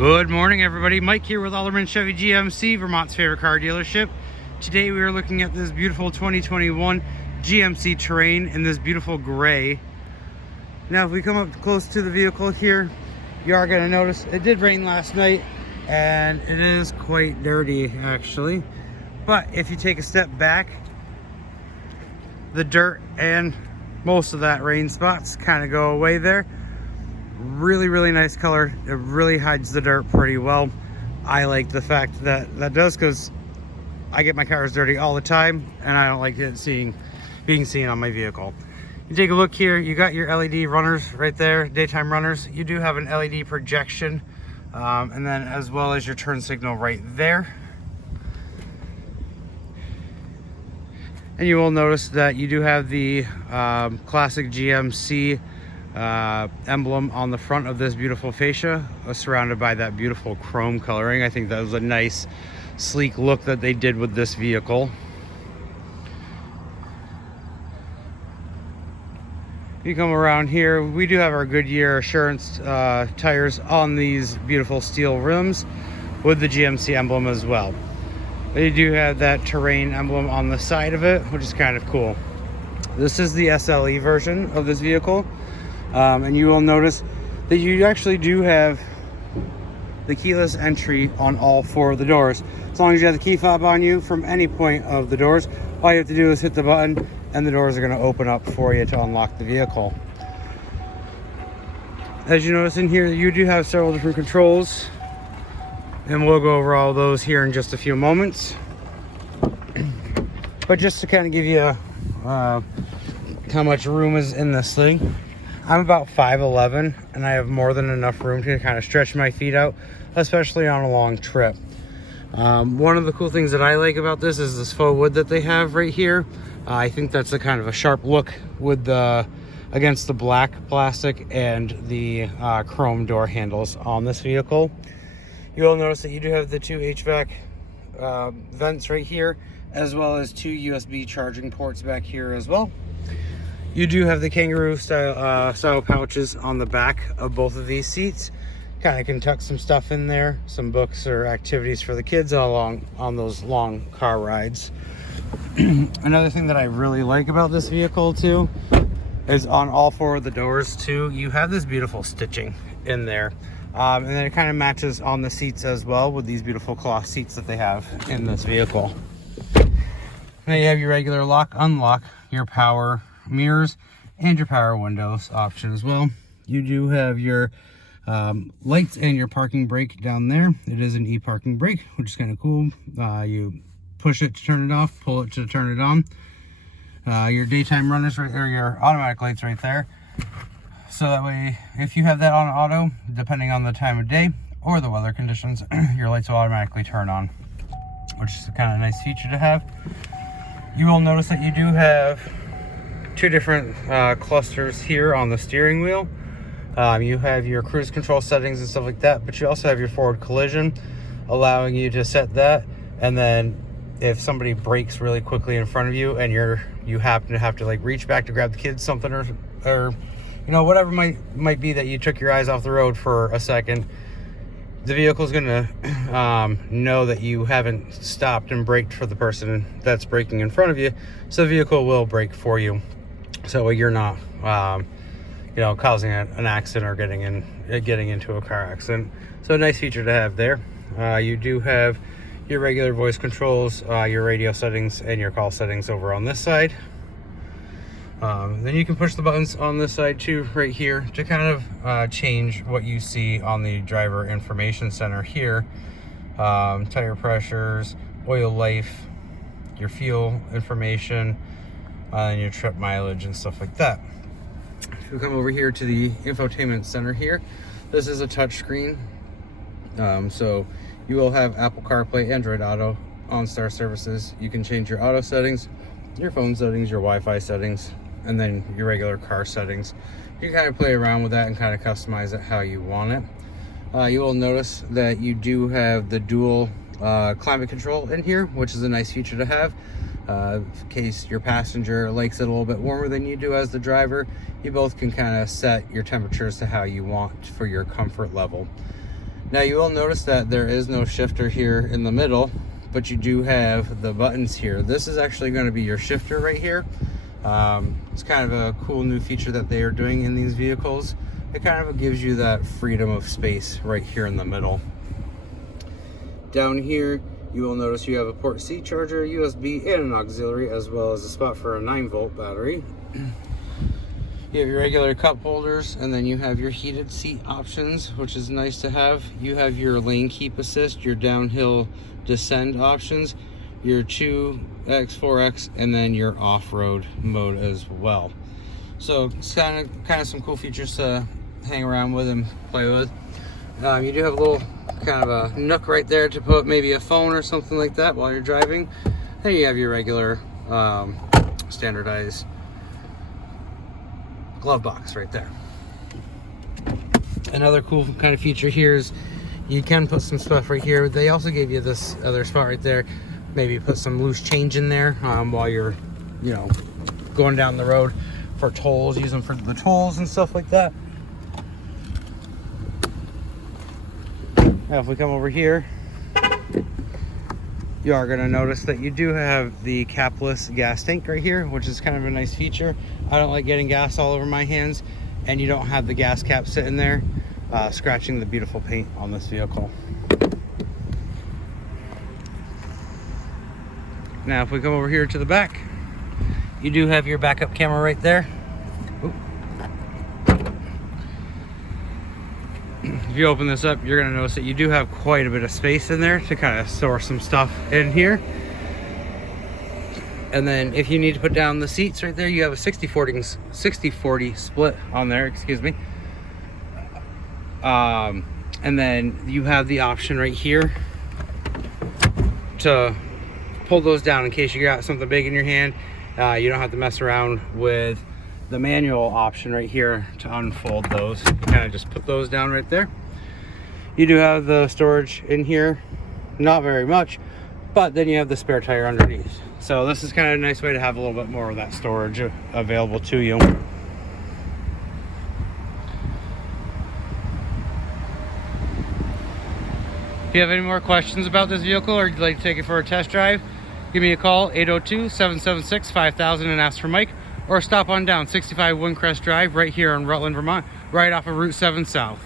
Good morning, everybody. Mike here with Alderman Chevy GMC, Vermont's favorite car dealership. Today we are looking at this beautiful 2021 GMC Terrain in this beautiful gray. Now if we come up close to the vehicle here, you are going to notice it did rain last night and it is quite dirty actually. But if you take a step back, the dirt and most of that rain spots kind of go away there. Really nice color. It really hides the dirt pretty well. I like the fact that that does, because I get my cars dirty all the time and I don't like it being seen on my vehicle. You take a look here, you got your LED runners right there, daytime runners. You do have an LED projection and then as well as your turn signal right there. And you will notice that you do have the classic GMC emblem on the front of this beautiful fascia, surrounded by that beautiful chrome coloring. I think that was a nice sleek look that they did with this vehicle. If you come around here, we do have our Goodyear Assurance tires on these beautiful steel rims with the GMC emblem as well. They do have that Terrain emblem on the side of it, which is kind of cool. This is the SLE version of this vehicle. And you will notice that you actually do have the keyless entry on all four of the doors. As long as you have the key fob on you from any point of the doors, all you have to do is hit the button and the doors are going to open up for you to unlock the vehicle. As you notice in here, you do have several different controls, and we'll go over all those here in just a few moments. But just to kind of give you how much room is in this thing, I'm about 5'11", and I have more than enough room to kind of stretch my feet out, especially on a long trip. One of the cool things that I like about this is this faux wood that they have right here. I think that's a kind of a sharp look with against the black plastic and the chrome door handles on this vehicle. You will notice that you do have the two HVAC vents right here, as well as two USB charging ports back here as well. You do have the kangaroo style pouches on the back of both of these seats. Kind of can tuck some stuff in there, some books or activities for the kids on those long car rides. Another thing that I really like about this vehicle too is on all four of the doors too, you have this beautiful stitching in there. And then it kind of matches on the seats as well with these beautiful cloth seats that they have in this vehicle. Now you have your regular lock, unlock, your power mirrors, and your power windows option as well. You do have your lights and your parking brake down there. It is an e-parking brake, which is kind of cool. You push it to turn it off, pull it to turn it on. Your daytime runners right there, your automatic lights right there. So that way, if you have that on auto, depending on the time of day or the weather conditions, your lights will automatically turn on, which is a kind of nice feature to have. You will notice that you do have two different clusters here on the steering wheel. You have your cruise control settings and stuff like that, but you also have your forward collision, allowing you to set that. And then if somebody brakes really quickly in front of you and you happen to have to like reach back to grab the kids something or you know, whatever might be that you took your eyes off the road for a second, the vehicle is going to know that you haven't stopped and braked for the person that's braking in front of you, so the vehicle will brake for you, so you're not you know, causing an accident or getting into a car accident. So a nice feature to have there. You do have your regular voice controls, your radio settings, and your call settings over on this side. Then you can push the buttons on this side too, right here, to kind of change what you see on the driver information center here. Tire pressures, oil life, your fuel information, and your trip mileage and stuff like that. If we come over here to the infotainment center here, this is a touch screen. So you will have Apple CarPlay, Android Auto, OnStar services. You can change your auto settings, your phone settings, your Wi-Fi settings, and then your regular car settings. You can kind of play around with that and kind of customize it how you want it. You will notice that you do have the dual climate control in here, which is a nice feature to have. In case your passenger likes it a little bit warmer than you do as the driver, you both can kind of set your temperatures to how you want for your comfort level. Now you will notice that there is no shifter here in the middle, but you do have the buttons here. This is actually going to be your shifter right here. It's kind of a cool new feature that they are doing in these vehicles. It kind of gives you that freedom of space right here in the middle. Down here, you will notice you have a port C charger, USB, and an auxiliary, as well as a spot for a 9-volt battery. You have your regular cup holders, and then you have your heated seat options, which is nice to have. You have your lane keep assist, your downhill descend options, your 2X, 4X, and then your off-road mode as well. So it's kind of some cool features to hang around with and play with. You do have a little kind of a nook right there to put maybe a phone or something like that while you're driving. Then you have your regular standardized glove box right there. Another cool kind of feature here is you can put some stuff right here. They also gave you this other spot right there. Maybe put some loose change in there while you're, you know, going down the road for tolls. Use them for the tolls and stuff like that. Now if we come over here, you are going to notice that you do have the capless gas tank right here, which is kind of a nice feature. I don't like getting gas all over my hands, and you don't have the gas cap sitting there scratching the beautiful paint on this vehicle. Now if we come over here to the back, you do have your backup camera right there. Ooh. If you open this up, you're going to notice that you do have quite a bit of space in there to kind of store some stuff in here. And then if you need to put down the seats right there, you have a 60-40 split on there, excuse me. And then you have the option right here to pull those down in case you got something big in your hand. You don't have to mess around with the manual option right here to unfold those. You kind of just put those down right there. You do have the storage in here, not very much, but then you have the spare tire underneath. So this is kind of a nice way to have a little bit more of that storage available to you. If you have any more questions about this vehicle or you'd like to take it for a test drive, give me a call, 802-776-5000, and ask for Mike, or stop on down 65 Windcrest Drive right here in Rutland, Vermont, right off of Route 7 South.